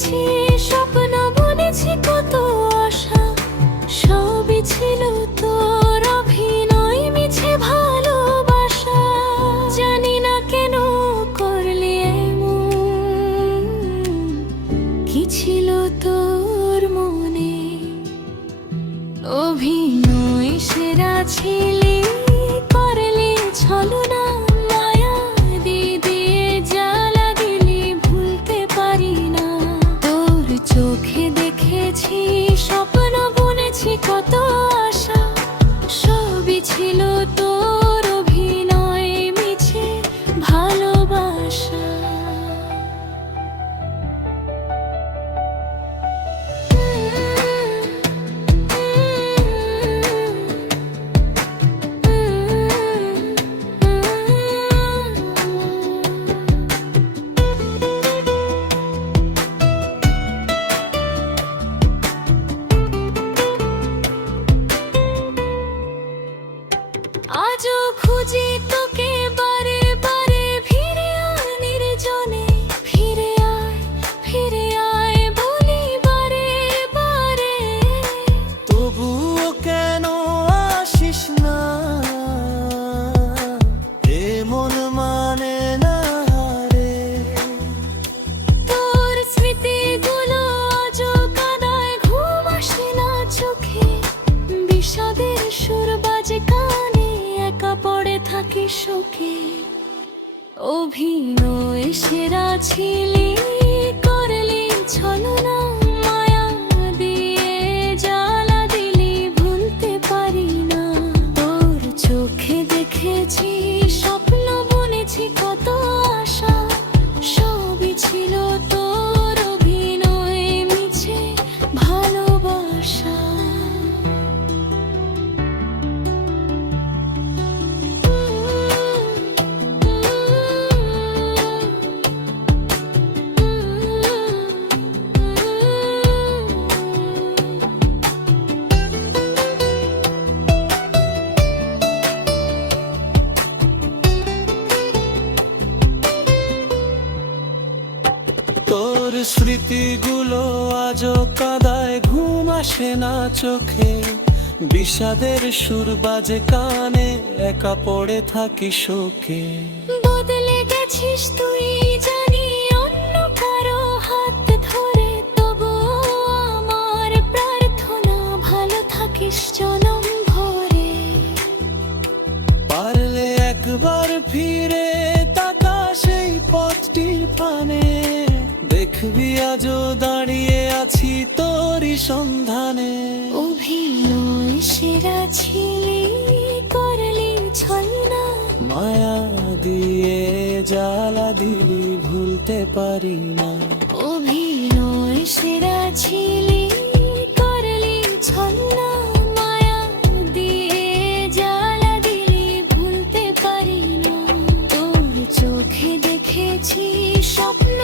দেখেছি, স্বপ্ন বুনেছি কত আশা, সবই ছিল তোর অভিনয়, মিছে ভালোবাসা। জানি না কেন করলি এমন, কি ছিল তোর মনে? অভিনয় সেরা ছিলি, করলি ছলনা, মায়া দিয়ে জ্বালা দিলি, ভুলতে পারি না। তোর চোখে দেখেছি, স্বপ্ন বুনেছি কত আশা, সবই ছিল তোর অভিনয়, মিছে ভালোবাসা। আজও খুঁজি তোকে বারে বারে, ফিরে আয় নির্জনে, ফিরে আয় বলি বারে বারে। তবুও কেন আসিস না, এমন মানে না রে। তোর স্মৃতিগুলো আজও কাঁদায়, ঘুম আসে না চোখে, বিষাদের সুর বাজে কানে, একা পড়ে থাকি শোকে। অভিনয় সেরা ছিলি, করলি ছলনা, মায়া দিয়ে জ্বালা দিলি, ভুলতে পারি না। তোর চোখে দেখেছি, স্বপ্ন বুনেছি কত আশা, সবই ছিল তোর অভিনয়, মিছে ভালোবাসা। তোর স্মৃতিগুলো আজও কাঁদায়, ঘুম আসে না চোখে, বিষাদের সুর বাজে কানে, একা পড়ে থাকি শোকে। বদলে গেছিস তুই জানি, অন্য কারো হাত ধরে, তবু আমার প্রার্থনা ভালো থাকিস জনম ভরে। পারলে একবার ফিরে তাকা সেই পথটির পানে, দেখবি আজও দাঁড়িয়ে আছি তোরই সন্ধানে। অভিনয় সেরা ছিলি, করলি ছলনা, মায়া দিয়ে জ্বালা দিলি, ভুলতে পারি না। অভিনয় সেরা ছিলি, করলি ছলনা, মায়া দিয়ে জ্বালা দিলি, ভুলতে পারি না। তোর চোখে দেখেছি, স্বপ্ন